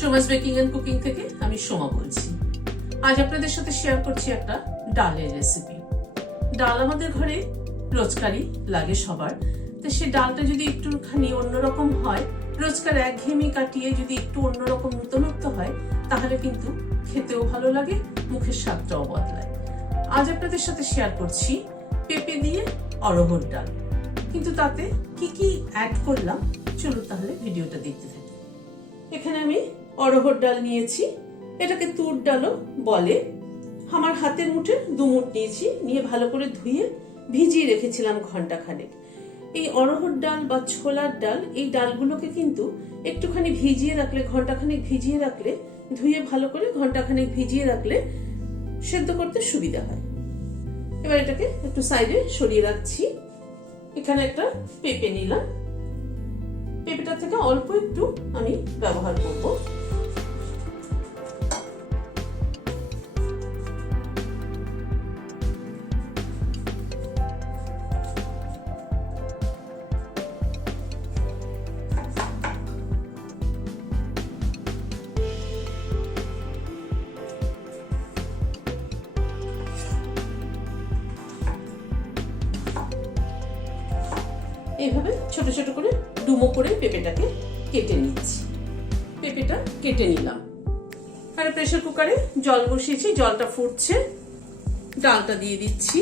Soma's baking and cooking থেকে আমি সোমা বলছি। আজ আপনাদের সাথে শেয়ার করছি একটা ডালের রেসিপি। ডাল আমাদের ঘরে রোজকারই লাগে সবার, তো সেই ডালটা যদি একটুখানি অন্যরকম হয়, রোজকার একঘেয়েমি কাটিয়ে যদি একটু অন্যরকম নতুনত্ব হয়, তাহলে কিন্তু খেতেও ভালো লাগে, মুখের স্বাদটাও বদলায়। আজ আপনাদের সাথে শেয়ার করছি পেঁপে দিয়ে অড়হর ডাল। কিন্তু তাতে কি কি অ্যাড করলাম, চলুন তাহলে ভিডিওটা দেখতে থাকি। এখানে আমি অড়হর ডাল নিয়েছি, এটাকে তুর ডালও বলে। আমার হাতের মুঠে 2 মুঠ নিয়েছি, নিয়ে ভালো করে ধুয়ে ভিজিয়ে রেখেছিলাম ঘন্টাখানেক। এই অড়হর ডাল বা ছোলার ডাল, এই ডালগুলোকে কিন্তু একটুখানি ভিজিয়ে রাখলে, ঘন্টাখানেক ভিজিয়ে রাখলে, ধুয়ে ভালো করে ঘন্টাখানেক ভিজিয়ে রাখলে সেদ্ধ করতে সুবিধা হয়। এবার এটাকে একটু সাইডে সরিয়ে রাখছি। এখানে একটা পেঁপে নিলাম, পেঁপেটা থেকে অল্প একটু আমি ব্যবহার করব। এইভাবে ছোট ছোট করে ডুমো করে পেঁপেটাকে কেটে নিচ্ছি। পেঁপেটা কেটে নিলাম। আর প্রেসার কুকারে জল বসিয়েছি, জলটা ফুটছে, ডালটা দিয়ে দিচ্ছি।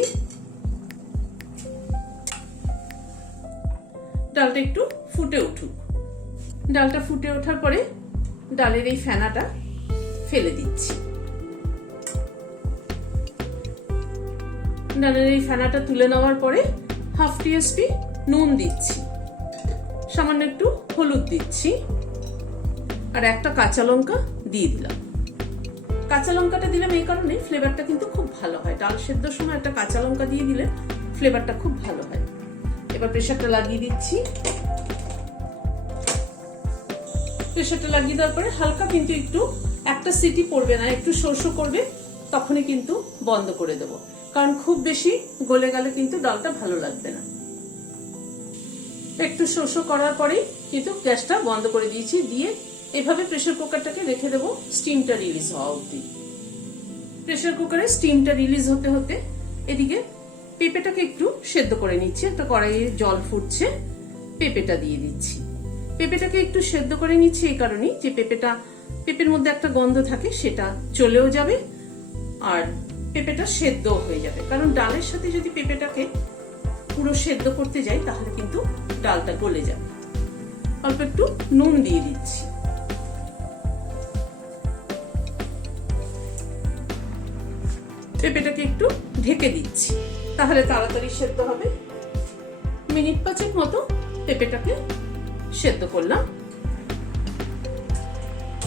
ডালটা একটু ফুটে উঠুক। ডালটা ফুটে ওঠার পরে ডালের এই ফেনাটা ফেলে দিচ্ছি। ডালের এই ফেনাটা তুলে নেওয়ার পরে হাফ টিস্পুন নুন দিচ্ছি, সামান্য একটু হলুদ দিচ্ছি, আর একটা কাঁচা লঙ্কা দিয়ে দিলাম। কাঁচা লঙ্কাটা দিলাম এই কারণে, ফ্লেভারটা কিন্তু খুব ভালো হয়। ডাল সেদ্ধর সময় একটা কাঁচা লঙ্কা দিয়ে দিলে ফ্লেভারটা খুব ভালো হয়। এবার প্রেসারটা লাগিয়ে দিচ্ছি। প্রেসারটা লাগিয়ে দেওয়ার পরে হালকা কিন্তু একটু, একটা সিটি পড়বে না, একটু শো করবে, তখনই কিন্তু বন্ধ করে দেবো, কারণ খুব বেশি গলে গেলে কিন্তু ডালটা ভালো লাগবে না। একটু শো করার পরেই কিন্তু গ্যাসটা বন্ধ করে দিয়েছি, দিয়ে এভাবে প্রেসার কুকারটাকে রেখে দেবো স্টিমটা রিলিজ হওয়া অবধি। প্রেসার কুকারে স্টিমটা রিলিজ হতে হতে এদিকে পেঁপেটাকে একটু সেদ্ধ করে নিচ্ছি। একটা কড়াইয়ে জল ফুটছে, পেঁপেটা দিয়ে দিচ্ছি। পেঁপেটাকে একটু সেদ্ধ করে নিচ্ছি এই কারণেই যে পেঁপের মধ্যে একটা গন্ধ থাকে, সেটা চলেও যাবে আর পেঁপেটা সেদ্ধ হয়ে যাবে। কারণ ডালের সাথে যদি পেঁপেটাকে পুরো সেদ্ধ করতে যাই, তাহলে কিন্তু ডালটা গলে যাবে। অল্প একটু নুন দিয়ে দিচ্ছি। পেঁপেটাকে একটু ঢেকে দিচ্ছি, তাহলে তাড়াতাড়ি সেদ্ধ হবে। মিনিট 5 মতো পেঁপেটাকে সেদ্ধ করলাম।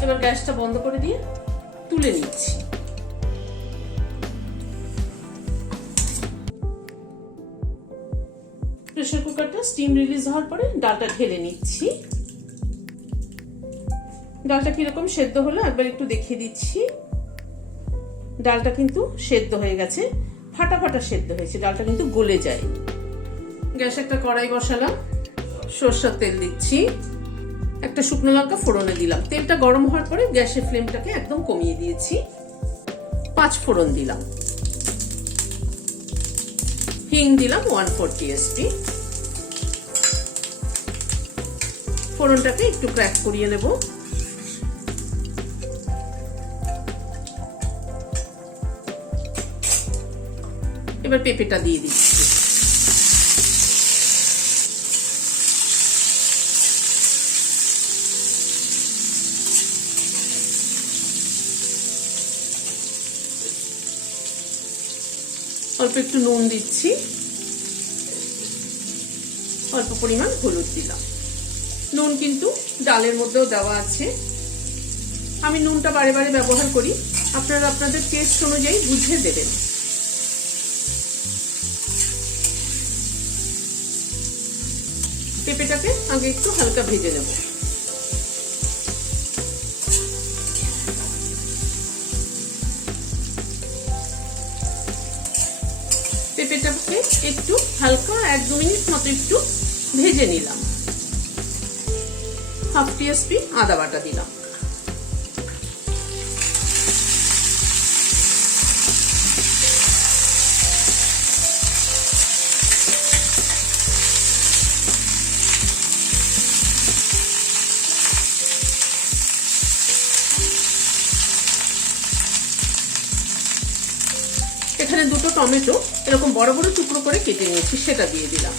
এবার গ্যাসটা বন্ধ করে দিয়ে তুলে নিচ্ছি। প্রেসার কুকারটা স্টিম রিলিজ হওয়ার পরে ডালটা ঢেলে নিচ্ছি। ডালটা কিরকম সেদ্ধ হলো একবার একটু দেখিয়ে দিচ্ছি। ডালটা কিন্তু সেদ্ধ হয়ে গেছে, ফাটা ফাটা সেদ্ধ হয়েছে, ডালটা কিন্তু গলে যায়নি। গ্যাসে একটা কড়াই বসালাম, সরষের তেল দিচ্ছি, একটা শুকনো লঙ্কা ফোড়নে দিলাম। তেলটা গরম হওয়ার পরে গ্যাসের ফ্লেমটাকে একদম কমিয়ে দিয়েছি। 5 ফোড়ন দিলাম, হিং দিলাম 1/4 টিস্পুন। ফোড়নটাকে একটু ক্র্যাক করিয়ে নেব। এবার পেঁপেটা দিয়ে দিচ্ছি। অল্প একটু নুন দিচ্ছি, অল্প পরিমাণ হলুদ দিলাম। নুন কিন্তু ডালের মধ্যেও দেওয়া আছে, আমি নুনটা বারে বারে ব্যবহার করি, আপনারা আপনাদের টেস্ট অনুযায়ী বুঝে দেবেন। পেঁপেটাকে আগে একটু হালকা ভেজে নেব। পেঁপেটাকে একটু হালকা 1-2 মিনিট মতো একটু ভেজে নিলাম। হাফ টিস্পুন আদা বাটা দিলাম। এখানে দুটো টমেটো এরকম বড় বড় টুকরো করে কেটে নিয়েছি, সেটা দিয়ে দিলাম।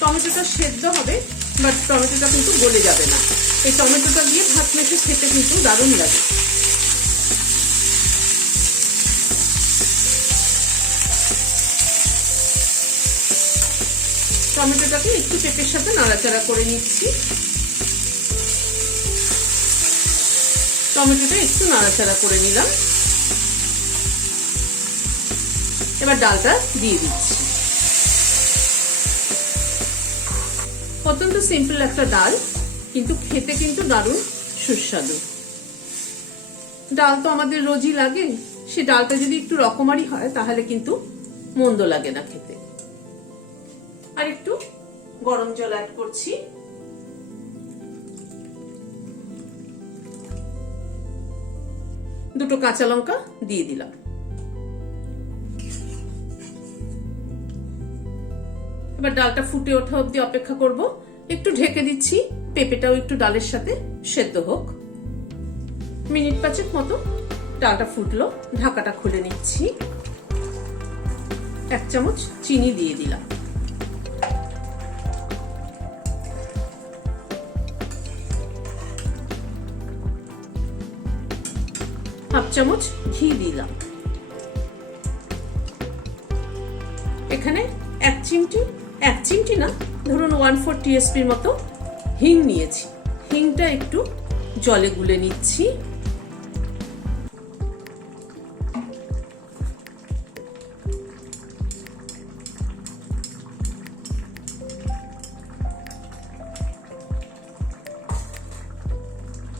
টমেটোটা সেদ্ধ হবে, বাট টমেটোটা কিন্তু গলে যাবে না। এই টমেটোটা দিয়ে ভাত মেখে খেতে কিন্তু দারুণ লাগে। টমেটোটাকে একটু পেঁপের সাথে নাড়াচাড়া করে নিচ্ছি। টমেটোটা একটু নাড়াচাড়া করে নিলাম। এবার ডালটা দিয়ে দিচ্ছি। অত্যন্ত সিম্পল একটা ডাল, কিন্তু খেতে কিন্তু দারুণ সুস্বাদু। ডাল তো আমাদের রোজই লাগে, সে ডালটা যদি একটু রকমারি হয় তাহলে কিন্তু মন্দ লাগে না খেতে। আর একটু গরম জল অ্যাড করছি। দুটো কাঁচা লঙ্কা দিয়ে দিলাম। এবার ডালটা ফুটে ওঠা অব্দি অপেক্ষা করব। একটু ঢেকে দিচ্ছি, পেঁপেটাও একটু ডালের সাথে সেদ্ধ হোক। মিনিট 5 মতো ডালটা ফুটলো, ঢাকাটা খুলে নিচ্ছি। 1 চামচ চিনি দিয়ে দিলাম। হাফ চামচ ঘি দিলাম। এখানে 1 চিমটি না, ধরুন 1/4 টিস্পুন মতো হিং নিয়েছি। হিংটা একটু জলে গুলে নিচ্ছি।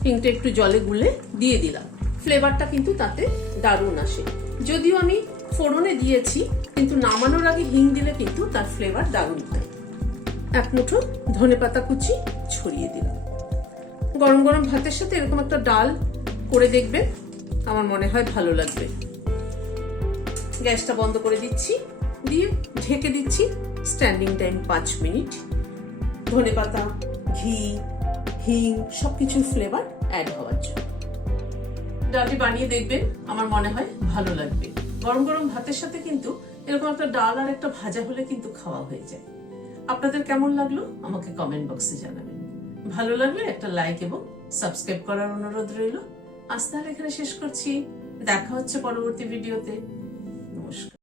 হিংটা একটু জলে গুলে দিয়ে দিলাম। ফ্লেভারটা কিন্তু তাতে দারুণ আসে। যদিও আমি ফোড়নে দিয়েছি, কিন্তু নামানোর আগে হিং দিলে কিন্তু তার ফ্লেভার দারুণ হয়। 1 মুঠো ধনেপাতা কুচি ছড়িয়ে দিলাম। গরম গরম ভাতের সাথে এরকম একটা ডাল করে দেখবেন, আমার মনে হয় ভালো লাগবে। গ্যাসটা বন্ধ করে দিচ্ছি, দিয়ে ঢেকে দিচ্ছি। Standing time 5 minute. ধনেপাতা, ঘি, হিং সবকিছুর ফ্লেভার অ্যাড হওয়ার জন্য। ডালটি বানিয়ে দেখবেন, আমার মনে হয় ভালো লাগবে। গরম গরম ভাতের সাথে কিন্তু এরকম একটা ডাল আর একটা ভাজা হলে কিন্তু খাওয়া হয়ে যায়। আপনাদের কেমন লাগলো আমাকে কমেন্ট বক্সে জানাবেন। ভালো লাগলে একটা লাইক এবং সাবস্ক্রাইব করার অনুরোধ রইল। আজ তাহলে এখানে শেষ করছি। দেখা হচ্ছে পরবর্তী ভিডিওতে। নমস্কার।